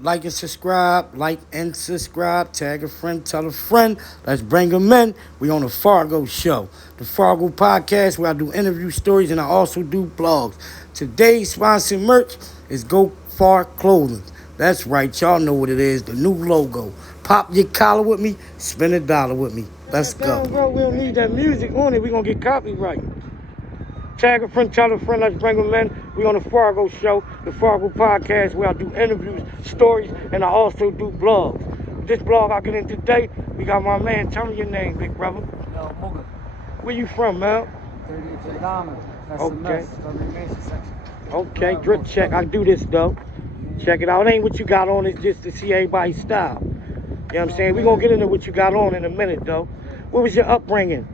Like and subscribe, tag a friend, tell a friend. Let's bring them in. We on the Fargo Show, the Fargo Podcast, where I do interview stories and I also do blogs. Today's sponsored merch is Go Far Clothing. That's right, y'all know what it is, the new logo. Pop your collar with me, spend $1 with me. Let's go. Bro, we don't need that music on it. We gonna get copyright. Tag a friend, tell a friend, let's bring them in. We on the Fargo Show, the Fargo Podcast, where I do interviews, stories, and I also do blogs. This blog I get in today, we got my man. Tell me your name, big brother. Mel Mugga. Where you from, Mel? 38 Diamond. That's Okay. the mess. From the Mansion section. Okay, drip check. I do this, though. Check it out. It ain't what you got on, it's just to see everybody's style. You know what I'm saying? We gonna get into what you got on in a minute, though. What was your upbringing?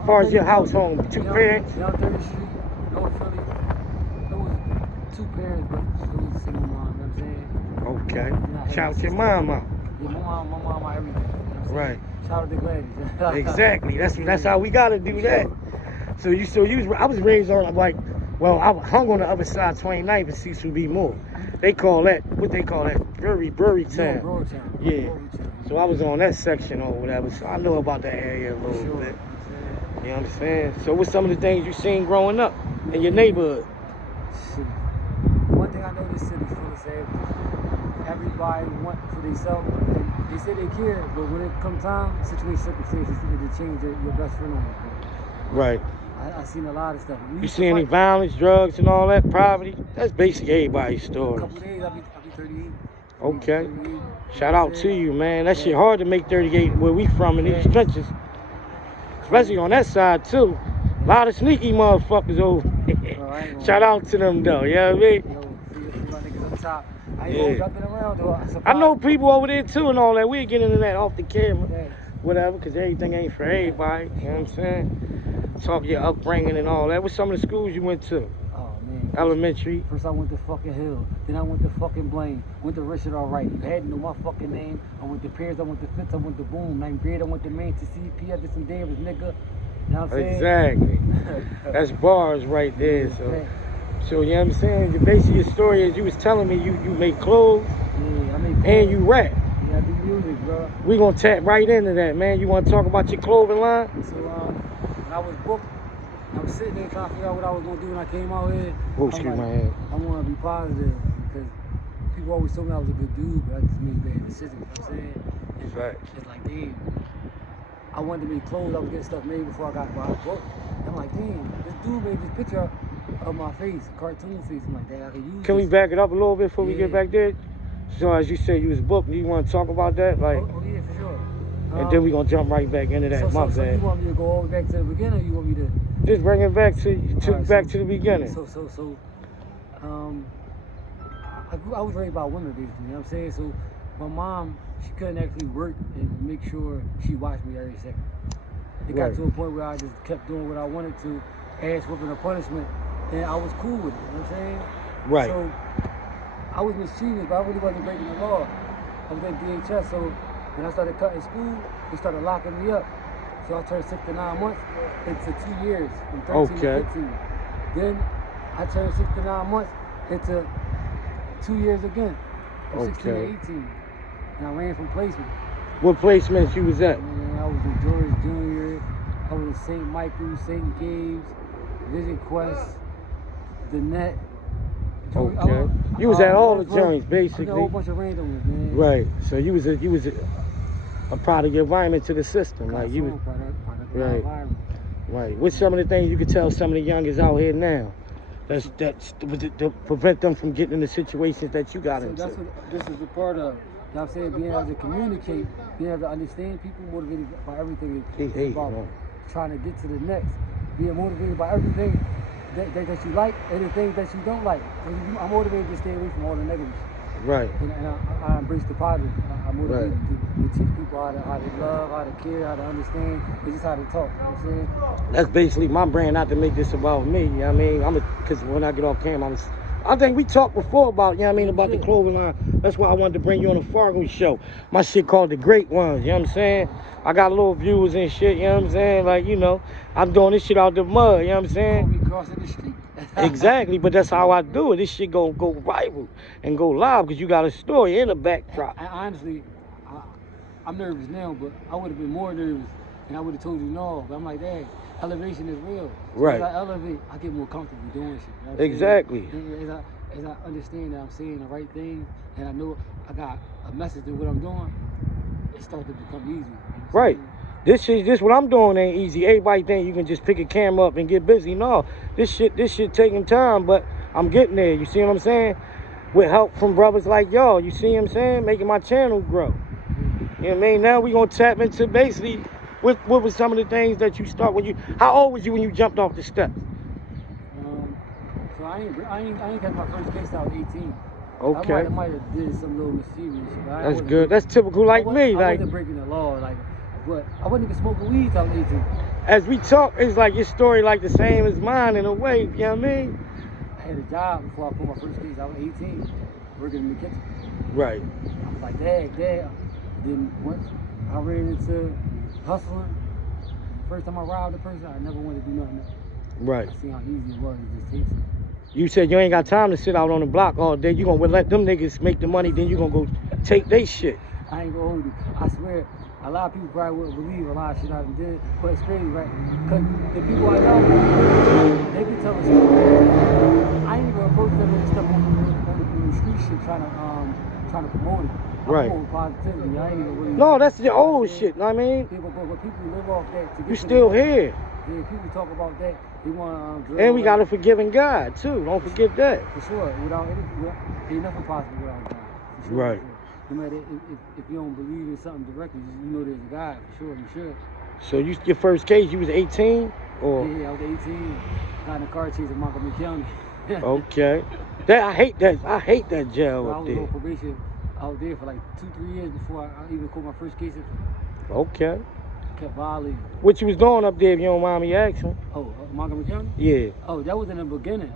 As far as your house home, two parents? Down 30th Street, North Philly. It was two parents, but it was a single mom, you know what I'm saying? Okay. Shout out your mom out. Yeah, my mom, everything. You know what I'm saying? Right. Shout out to Gladys. Exactly. That's how we gotta do that. So I was raised on I hung on the other side, 29th and Cecil B. Moore. They call that, what they call that? Brewery Yeah, Town. Brewery Town. Yeah. Brewery Town. So I was on that section or whatever. So I know about that area a little Sure. bit. You know what I'm saying? So what's some of the things you seen growing up in your neighborhood? Shit. One thing I know, this city's full of savages. Everybody want for themselves. And they say they care, but when it comes time, situation, circumstances, it'll change your best friend on you. Right. I seen a lot of stuff. You see any violence, drugs, and all that, poverty? That's basically everybody's A story. couple days, I'll be 38. Okay. 38. Shout out to you, man. That shit hard to make 38 where we from in these trenches. Especially on that side, too. A lot of sneaky motherfuckers over. Shout out to them, though. You know what I mean? Yo, see my niggas up top. I ain't Yeah. gonna jumping around, though. I know people over there, too, and all that. We'll get into that off the camera. Yeah. Whatever, because everything ain't for everybody. You know what I'm saying? Talk your upbringing and all that. What's some of the schools you went to? Oh, man. Elementary. First I went to fucking Hill, then I went to fucking Blaine, went to Richard Alright. You had to know my fucking name. I went to Pierce, I went to Fitz, I went to Boom. 9th grade, I went to Maine to CP. I did some Davis, nigga. You know what I'm saying? Exactly. That's bars right there. So you know what I'm saying? Basically your story is you was telling me you make clothes Yeah, I make and you rap. Yeah, I do music, bro. We gonna tap right into that, man. You wanna talk about your clothing line? So when I was booked, I was sitting there trying to figure out what I was gonna do when I came out here. Oh, excuse my head. I wanna be positive because people always told me I was a good dude, but I just made bad decisions, you know what I'm saying? And Right. it's like, damn, I wanted to make clothes, I was getting stuff made before I got my book. I'm like, damn, this dude made this picture of my face, a cartoon face. I'm like, damn, I could use Can we this. back it up a little bit before we get Yeah. back there? So as you said you was booked, you wanna talk about that? Like, Oh, yeah, for sure. and then we gonna jump right back into that. So My you bad. want me to go all the way back to the beginning, or you want me to? Just bring it back to Alright, back so- to the beginning. I was raised by women, basically, you know what I'm saying? So my mom, she couldn't actually work and make sure she watched me every second. It got Right. to a point where I just kept doing what I wanted to, ass whooping or punishment, and I was cool with it, you know what I'm saying? Right. So I was mischievous, but I really wasn't breaking the law. I was at DHS, so when I started cutting school, they started locking me up. So I turned 6 to 9 months into 2 years, from 13 Okay. to 15. Then I turned 6 to 9 months into 2 years again, from 16 to Okay. 18. And I ran from placement. What placements you was at? And I was in George Junior, I was in St. Michael's, St. Gabe's, Vision Quest, The Net. Okay. You was at all the joints, I did a basically. whole bunch of random ones, man. Right. So you was a part of your environment to the system. Like you was Product of my right. environment. right. What's some of the things you could tell some of the youngers out here now? That's to prevent them from getting into situations that you got So into. that's what this is a part of. You know what I'm saying? Being able to communicate, being able to understand people, motivated by everything. It's about man. trying to get to the next. Being motivated by everything that you like and the things that you don't like. I'm motivated to stay away from all the negatives. Right. And I embrace the positive. I'm motivated Right. to teach people how to love, how to care, how to understand, and just how to talk. You know what I'm saying? That's basically my brand. Not to make this about me. You know what I mean, because when I get off camera, I think we talked before about, you know what I mean, Yeah, we about the did. clothing line. That's why I wanted to bring you on the Fargo show. My shit called The Great Ones, you know what I'm saying? I got little views and shit, you know what I'm saying? Like, you know, I'm doing this shit out the mud, you know what I'm Call saying? me crossing the street. Exactly, but that's how I do it. This shit gonna go viral and go live because you got a story in the backdrop. And honestly, I'm nervous now, but I would have been more nervous, and I would have told you no. But I'm like, hey, elevation is real. So Right. as I elevate, I get more comfortable doing shit. You know what I'm Exactly. saying? As I understand that I'm saying the right thing, and I know I got a message in what I'm doing, it starts to become easy. You know what I'm Right. saying? This what I'm doing ain't easy. Everybody think you can just pick a camera up and get busy. No, this shit taking time, but I'm getting there. You see what I'm saying? With help from brothers like y'all, you see what I'm saying? Making my channel grow. You know what I mean? Now we gonna tap into basically what was some of the things that you start when you. How old was you when you jumped off the steps? So I ain't got my first case out at 18. Okay. I might have did some little mischievous shit, but I That's wasn't good. breaking- That's typical like me. I Like wasn't breaking the law, like, but I wasn't even smoking weed till I was 18. as we talk, it's like your story like the same as mine in a way. You know what I mean? I had a job before I put my first case. I was 18, working in the kitchen. Right. I was like, dad. Then once I ran into hustling, the first time I robbed a person, I never wanted to do nothing else. Right. I seen how easy it was. It just takes it. You said you ain't got time to sit out on the block all day. You gonna let them niggas make the money, then you gonna go take they shit. I ain't gonna hold you. I swear, a lot of people probably wouldn't believe a lot of shit I done did, but it's crazy, right? Because the people I know, they can tell a story. I ain't even approached them and stuff on the street shit trying to promote it. I Right. promote positivity. I ain't even really. No, that's your old shit, know what I mean? But people live off that. To get You to still the here. Yeah, people talk about that. They want to. And we got a forgiving God too. Don't forget that. For sure. Ain't nothing possible without God. For sure. Right. For sure. No matter if you don't believe in something directly, you know there's a God. For sure, you should. So your first case, you was 18? Or Yeah, I was 18. Got in a car chase in Montgomery County. okay. I hate that jail Bro, I up was on there. probation out there for like 2-3 years before I even caught my first case. Okay. Kept violating. What you was doing up there if you don't mind me asking? Oh, Montgomery County? Yeah. Oh, that was in the beginning.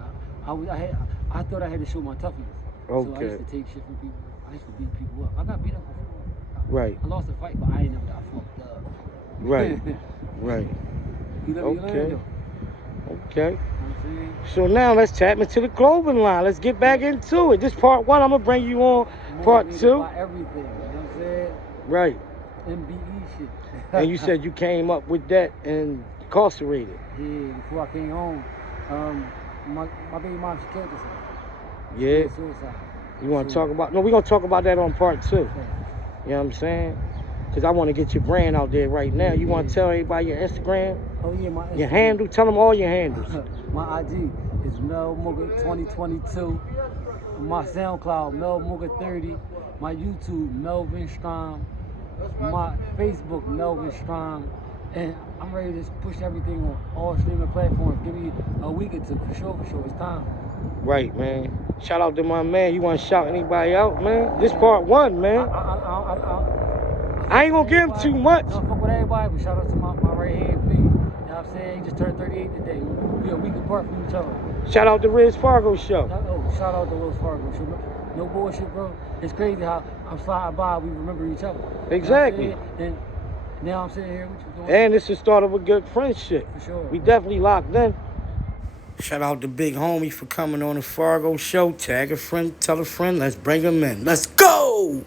I thought I had to show my toughness. So I Okay. used to take shit from people. I used to beat people up. I got beat up before. Right. I lost a fight, but I ain't never got fucked up. Right. Right. You never Okay. learned though. Okay. You know what I'm saying? So now let's tap into the clothing line. Let's get back into it. This part one, I'm gonna bring you on part Motivated two. by everything. You know what I'm saying? Right. MBE shit. And you said you came up with that and incarcerated. Yeah, before I came home, my baby mom, she killed herself. Yeah. Suicide. You want to talk about? No, we're gonna talk about that on part two. Okay. You know what I'm saying? Because I want to get your brand out there right now. You want to tell everybody your Instagram, Oh yeah, my your Instagram. handle? Tell them all your handles. My IG is Mel Mugga 2022. My SoundCloud, Mel Mugga 30. My YouTube, Melvin Strom. My Facebook, Melvin Strom. And I'm ready to push everything on all streaming platforms. Give me a week or two, for sure. It's time. Right, man. Shout out to my man. You want to shout anybody out, man? This part one, man. I ain't gonna give him too much. No, fuck with everybody, but shout out to my right hand B. You know what I'm saying? He just turned 38 today. We a week apart from each other. Shout out to Riz Fargo Show. Shout out to Wells Fargo. No bullshit, bro. It's crazy how I'm sliding by, we remember each other. Exactly. You know what I'm saying? And now I'm sitting here with you doing And it's the start of a good friendship. For sure. We definitely locked in. Shout out to Big Homie for coming on the Fargo Show. Tag a friend, tell a friend. Let's bring him in. Let's go!